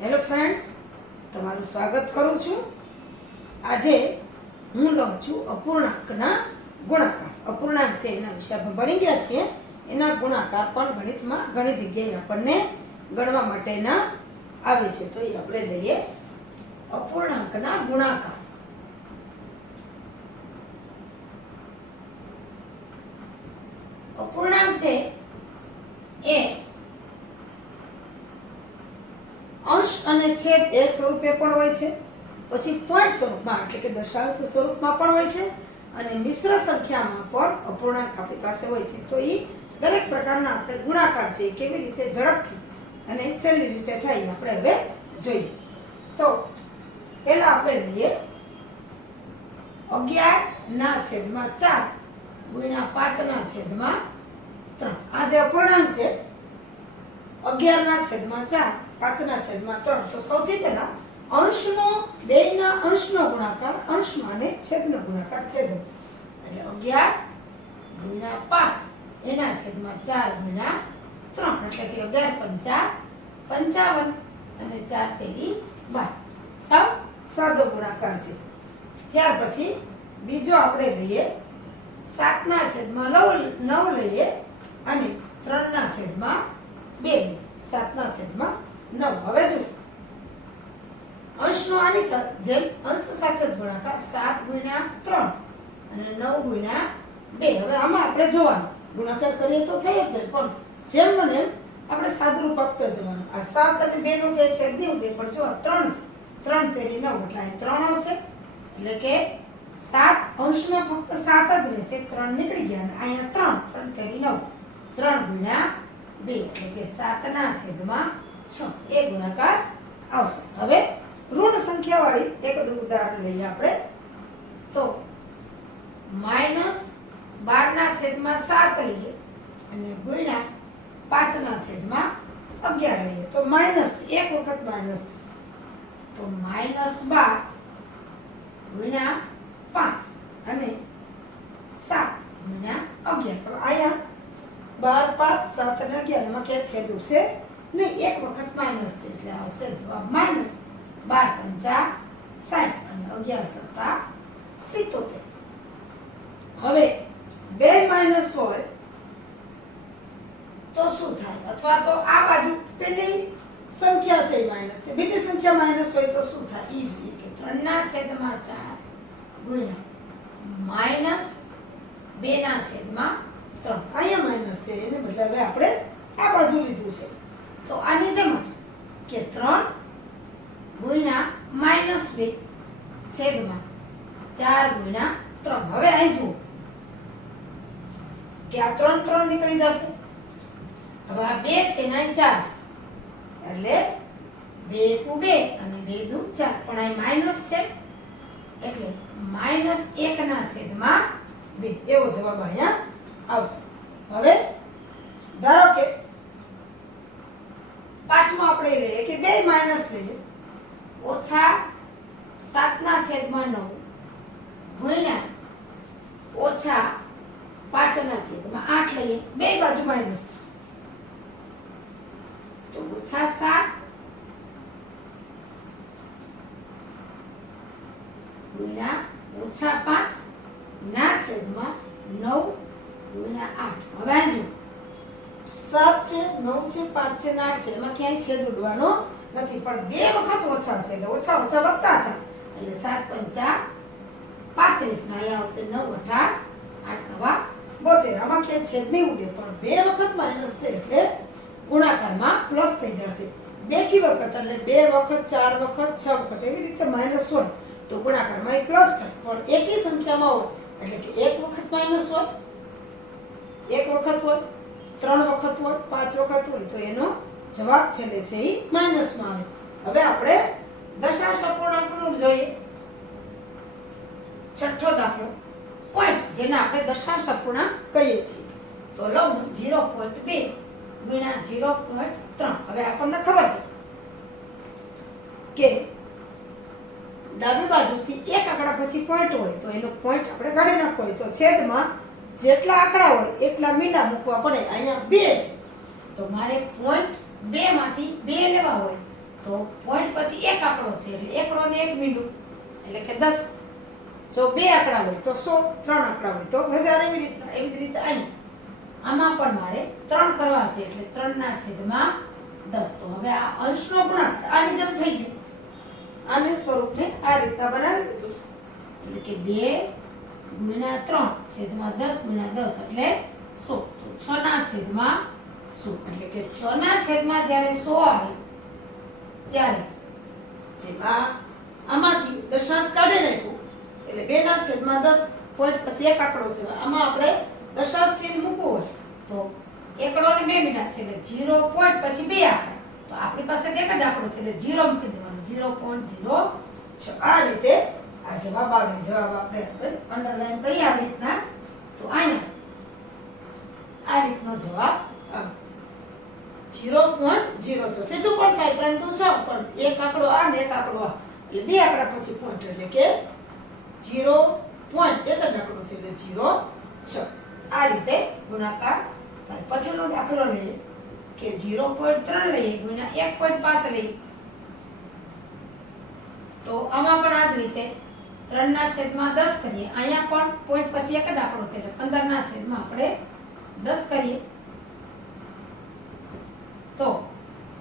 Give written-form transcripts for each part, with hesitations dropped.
Hello friends, તમારું સ્વાગત કરું છું. આજે હું લઉં છું અપૂર્ણાંકના ગુણાકાર. અપૂર્ણાંક છે એના વિશે આપણે ભણી ગયા છીએ. એના ગુણાકાર પણ ગણિતમાં ઘણી જગ્યાએ આપણને ગણવા માટેના આવે છે. તો એ આપણે લઈએ અપૂર્ણાંકના ગુણાકાર. અપૂર્ણાંક છે એ અંશ અને છેદ એ સ્વરૂપે પણ હોય છે, પછી પોઈન્ટ સ્વરૂપમાં એટલે કે દશાંશ સ્વરૂપમાં પણ હોય છે, અને મિશ્ર સંખ્યામાં પણ અપૂર્ણાંક આપણી પાસે હોય છે. તો એ દરેક પ્રકારના આપણે ગુણાકાર છે કેવી રીતે ઝડપથી અને સહેલી રીતે થાય આપણે હવે જોઈએ. તો પહેલા આપણે લઈએ 11/4 ગુણ્યા 5/3. આ જે અપૂર્ણાંક છે 11/4 5/3. તો સૌથી પહેલા અંશનો બેયના અંશનો ગુણાકાર અંશમાં અને છેદનો ગુણાકાર છેદ. એટલે 11/5 એના છેદમાં 4/3 એટલે કે 11×5 = 55 અને 4×3 = 12. સાવ સાદો ગુણાકાર છે. ત્યાર પછી બીજો આપણે લઈએ 7/9 લઈએ અને 3/2 7/9. હવે જો અંશનો આની જેમ અંશ સાથે જ ગુણાકાર 7×3 અને 9×2. હવે આમાં આપણે જોવાનું ગુણાકાર કરીએ તો થઈ જ જાય, પણ જેમ બને આપણે સાદુરૂપ આપતા જવાનું. આ 7 અને 2 નો કે છેદ નહીં ઉડે, પણ જો 3 છે 3×3 = 9 એટલે અહીં 3 આવશે. એટલે કે 7 અંશમાં ફક્ત 7 જ રહેશે, 3 નીકળી ગયા અને અહીંયા 3 3×3 = 3 × 2 એટલે કે 7/6 એ ગુણાકાર આવશે. હવે ઋણ સંખ્યાવાળી એક ઉદાહરણ લઈએ આપણે. તો -12/7 લઈએ અને ગુણ્યા 5/11 લઈએ. તો માઇનસ એક વખત માઇનસ, તો -12 ગુણ્યા 5 અને 7×11. અહીંયા 12 5 7 અને 11 માં ક્યાં છેદ ઉડશે નહીં, એક વખત માઇનસ છે એટલે આવશે જવાબ -12 × 5 = 60 અને 11 × 7 = 77. હવે બે માઇનસ હોય તો શું થાય? અથવા તો આ બાજુ પેલી સંખ્યા છે માઇનસ છે, બીજી સંખ્યા માઇનસ હોય તો શું થાય એ જોઈએ. કે 3/4 ગુણ્યા -2/3. અહીંયા માઇનસ છે એને બદલે હવે આપણે આ બાજુ લીધું છે. તો આની જેમ જ કે 3 ગુણ્યા -2 છેદમાં 4/3. હવે અહીં જુઓ કે આ 3 નીકળી જશે. હવે આ 2 છે ને અહીં 4 છે એટલે 2 × 2 અને 2 × 4, પણ અહીં માઇનસ છે એટલે -1/2 એવો જવાબ અહીંયા આવશે. હવે ધારો કે પાંચમો આપણે લઈએ કે બે માઇનસ લઈએ. -7/9 ગુણ્યા -5/8 લઈએ. બે બાજુ માઇનસ તો -7 ગુણ્યા -5/9 ગુણ્યા 8. હવે આ જો 7 છે 9 છે 5 છે ને 8 છે, એમાં ક્યાંય છેદ ઉડવાનો નથી, પણ બે વખત ઓછા છે એટલે ઓછા ઓછા વધતા હતા. એટલે 7×5 = 35 ને અહીંયા આવશે 9×8 = 8 × 9 = 72. આમાં ક્યાંય છેદ નહીં ઉડે, પણ બે વખત માઇનસ છે એટલે ગુણાકારમાં પ્લસ થઈ જશે. બેકી વખત એટલે 2 વખત 4 વખત 6 વખત એવી રીતે માઇનસ હોય તો ગુણાકારમાં એ પ્લસ થાય. પણ એકી સંખ્યામાં હોય એટલે કે એક વખત માઇનસ હોય, એક વખત હોય, 3 વખત હોય, 5 વખત હોય તો એનો જવાબ છેલ્લે છે એ માઇનસમાં આવે. હવે આપણે દશાંશ અપૂર્ણાંકનું જોઈએ. છઠ્ઠો દાખલો પોઈન્ટ, જેને આપણે દશાંશ અપૂર્ણાંક કહીએ છીએ. તો લઉં 0.2 ગુણ્યા 0.3. હવે આપણને ખબર છે કે ડાબી બાજુથી એક આંકડા પછી પોઈન્ટ હોય તો એનો પોઈન્ટ આપણે કાઢી નાખવો હોય તો છેદમાં જેટલા આંકડા હોય એટલા મીંડા મૂકવા પડે. અહીંયા 2 છે તો મારે પોઈન્ટ 2 માંથી 2 લેવા હોય તો તો પોઈન્ટ પછી એક આંકડો છે એટલે એકડો ને 1 મીંડું એટલે કે 10. જો 2 આંકડા હોય તો 100, 3 આંકડા હોય તો 1000. એવી જ રીતે અહીં આમાં પણ મારે 3 કરવા છે એટલે 3/10. તો હવે આ અંશનો ગુણાકાર આની જેમ થઈ ગયું. આને સ્વરૂપને આ રીતના બનાવી દીધું એટલે કે 2 × 3 છેદમાં 10 × 10 એટલે 100. તો 6/100 એટલે કે 6/, જ્યારે 100 આવે ત્યારે જેમાં આમાંથી દશાંશ કાઢી નાખ્યું એટલે 2/10 પોઈન્ટ પછી એક આંકડો છે. આમાં આપણે દશાંશ ચિહ્ન મૂકવું હોય તો એકડો ને 2 મીંડા છે એટલે 0 પોઈન્ટ પછી 2 આંકડા. તો આપણી પાસે એક જ આંકડો છે એટલે 0 મૂકી દેવાનું 0.06. આ રીતે આ જવાબ આવે. જવાબ આપણે અંડરલાઈન કરીએ આવી રીતના. તો અહીંયા આ રીતનો જવાબ આવે 0.06. સીધું પણ થાય 3 × 6 પણ એક આંકડો આ ને એક આંકડો આ એટલે 2 આંકડા પછી પોઈન્ટ એટલે કે 0 પોઈન્ટ એક જ આંકડો છે એટલે 0.6. આ રીતે ગુણાકાર થાય. પછીનો દાખલો લઈએ કે 0.3 લઈએ ગુણ્યા 1.5 લઈએ. તો આમાં પણ આ જ રીતે 3/10 કરીએ. અહીંયા પણ પોઈન્ટ પછી એક જ આંકડો છે એટલે 15/10 કરીએ તો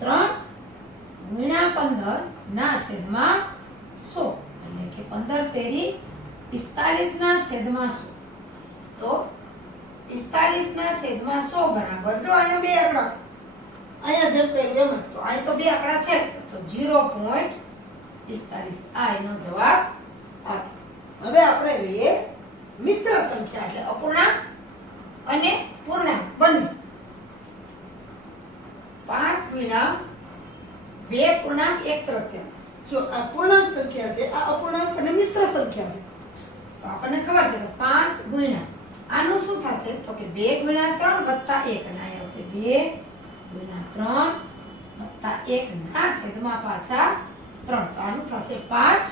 3 × 15/100 એટલે કે 15 તેરી 45/100. તો 45/100 બરાબર જો અહીંયા 2 આંકડા અહીંયા જેમ કર્યું એમ તો અહીં તો 2 આંકડા છે તો 0.45. આ એનો જવાબ આવે. હવે આપણે લઈએ મિશ્ર સંખ્યા એટલે અપૂર્ણાંક અને પૂર્ણાંક બંને. 5/2.1/3. જો આ પૂર્ણાંક સંખ્યા છે આ અપૂર્ણાંક અને મિશ્ર સંખ્યા છે તો આપણને ખબર છે કે 5 ગુણ્યા આનું શું થશે તો કે 2 × 3 + 1 અને અહીં આવશે 2 × 3 + 1 ના છેદમાં પાછા 3. તો આનું થશે 5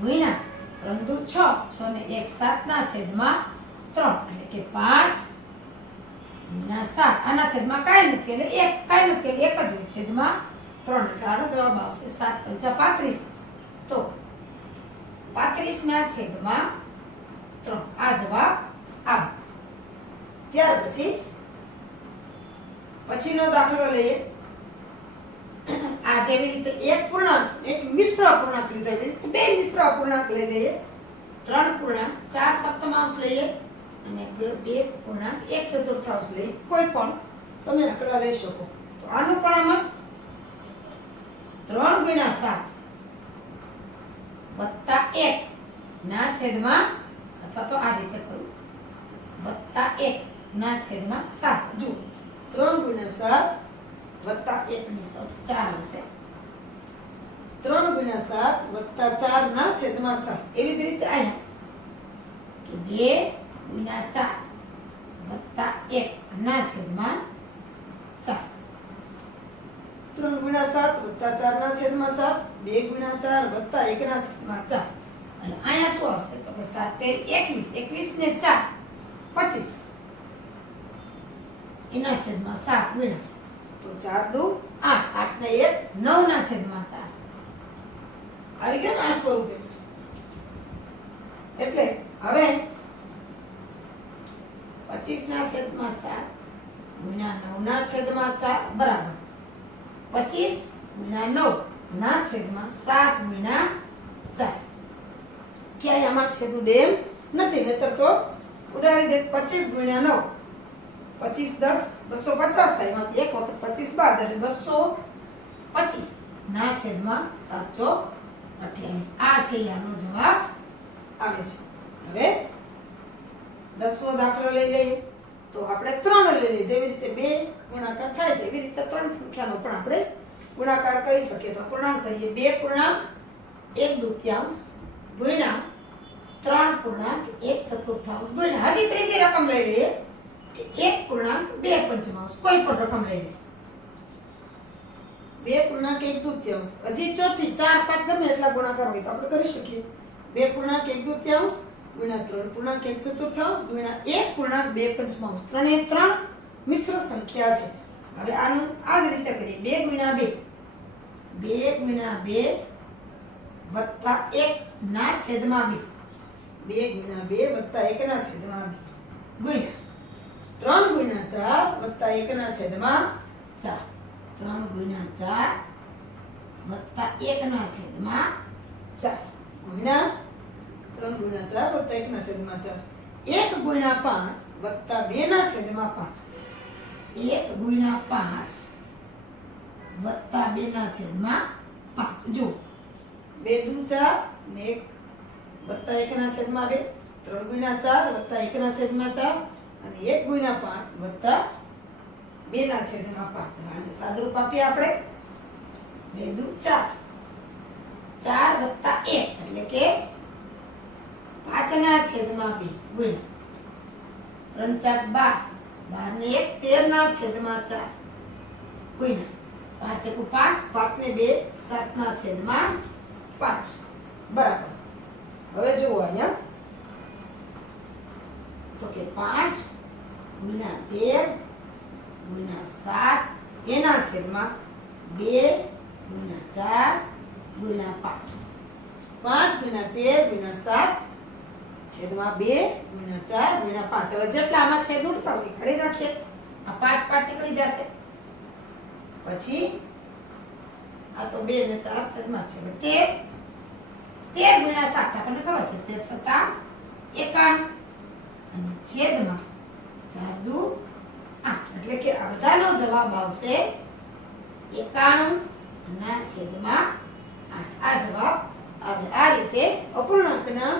ગુણ્યા 3 × 6 6 ને 1 7/3 એટલે કે 5 × 7 આના છેદમાં કાંઈ નથી એટલે 1 કાંઈ નથી એટલે 1 જ હોય છેદમાં 3 એટલે આનો જવાબ આવશે 7 × 5 = 35. તો 35/3 આ જવાબ આવે. ત્યાર પછીનો દાખલો લઈએ. આ જેવી રીતે એક પૂર્ણાંક એક મિશ્ર અપૂર્ણાંક લીધો એવી રીતે બે મિશ્ર અપૂર્ણાંક લઈ લઈએ. 3 પૂર્ણાંક 4 સપ્તમાંશ લઈએ અને 2 પૂર્ણાંક 1/4 લઈએ. કોઈ પણ તમે આંકડા લઈ શકો. તો આનું પણ આમ જ 3 × 7 + 1 ના છેદમાં અથવા તો આ રીતે કરું +1/7. જો 3 × 7 + 1 ની 4 આવશે. 3 × 7 + 4/7 એવી જ રીતે અહીંયા કે 2 × 4 + 1/4 3 × 7 + 4/7 2 × 4 + 1/4 અને અહીંયા શું આવશે તો કે 7 × 21 21 ને 4 25 એના છેદમાં 7 ગુણ્યા તો 4 × 2 8 8 ને 1 9/4 આવી ગયો ને આ સ્વરૂપે. એટલે હવે 25/7 ગુણ્યા 9/4 બરાબર 25 ગુણ્યા 9/7 ગુણ્યા 4. ક્યાંય આમાં છેદું ડેમ નથી નહીતર તો ઉડાડી દે. 25 ગુણ્યા 9 25 10 250 થાય. એમાંથી એક વખત 25 બાદ એટલે 225/728. આ છે આનો જવાબ આવે છે. હવે 10મો દાખલો લઈ લઈએ. તો આપણે 3 લઈ લઈએ. જેવી રીતે 2 ગુણાકાર થાય છે એવી રીતે 3 સંખ્યાનો પણ આપણે ગુણાકાર કરી શકીએ. તો પૂર્ણાંક કરીએ 2 પૂર્ણાંક 1/2 ગુણ્યા 3 પૂર્ણાંક 1/4 ગુણ્યા હજી ત્રીજી રકમ લઈ લઈએ કે 1 પૂર્ણાંક 2/5 કોઈ પણ રકમ લઈ લઈએ. 2 પૂર્ણાંક 1/2 હજી ચોથી 4 5 ગમે એટલા ગુણાકાર હોય તો આપણે કરી શકીએ. 2 પૂર્ણાંક 1/2 ગુણ્યા 3 પૂર્ણાંક 1/4 ગુણ્યા 1 પૂર્ણાંક 2/5 ત્રણે 3 મિશ્ર સંખ્યા છે. હવે આનું આ જ રીતે કરીએ 2 ગુણ્યા 2 2 ગુણ્યા 2 વત્તા 1 ના છેદમાં 2 2 ગુણ્યા 2 વત્તા 1 ના છેદમાં 2 ગુણ્યા 3 ગુણ્યા 4 વત્તા 1 ના છેદમાં 4 3 ગુણ્યા 4 વત્તા 1 ના છેદમાં 4 ગુણ્યા 3 ગુણ્યા 4 વત્તા 1 ના છેદમાં 4 1 ગુણ્યા 5 વત્તા 2 ના છેદમાં 5 1 ગુણ્યા 5 વત્તા 2 ના છેદમાં 5 જો 2 દુ 4 ને 1 વત્તા 1 ના છેદમાં 2 3 ગુણ્યા 4 વત્તા 1 ના છેદમાં 4 અને 1 ગુણ્યા 5 વત્તા 2 ના છેદમાં 5 અને સાદુરૂપ આપીએ આપણે 2 દુ 4 4 વત્તા 1 એટલે કે 5 ના છેદમાં 2 ગુણ્યા 3 4 12 ને 1 13 ના છેદમાં 4 ગુણ્યા 5 1 5 5 ને 2 7 ના છેદમાં 5 બરાબર હવે જુઓ અહીંયા તો કે 5 ગુણ્યા 13 ગુણ્યા 7 એના છેદમાં 2 ગુણ્યા 4 ગુણ્યા 5 5 ગુણ્યા 13 ગુણ્યા 7 છેદમાં 2 ગુણ્યા 4 ગુણ્યા 5 હવે જેટલા આમાં છેદ ઉડતા હોય કાઢી નાખીએ આ 5 પાર્ટ નીકળી જશે પછી આ તો 2 ને 4 છેદમાં છે 13 ગુણ્યા 7 આપણને ખબર છે 13 7 51 અને છેદમાં 4 દુ 8 એટલે કે આ બધાનો જવાબ આવશે 91 ના છેદમાં 8 આ જવાબ આવે આ રીતે અપૂર્ણાંકના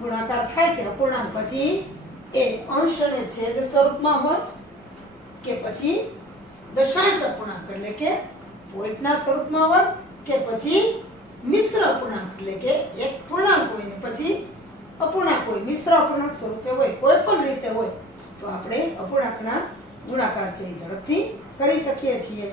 ગુણાકાર થાય છે અપૂર્ણાંક પછી એ અંશ અને છેદ સ્વરૂપમાં હોય કે પછી દશાંશ અપૂર્ણાંક એટલે કે પોઈન્ટના સ્વરૂપમાં હોય કે પછી મિશ્ર અપૂર્ણાંક એટલે કે એક પૂર્ણાંક હોય ને પછી અપૂર્ણાંક હોય મિશ્ર અપૂર્ણાંક સ્વરૂપે હોય કોઈ પણ રીતે હોય તો આપણે અપૂર્ણાંકના ગુણાકાર છે એ ઝડપથી કરી શકીએ છીએ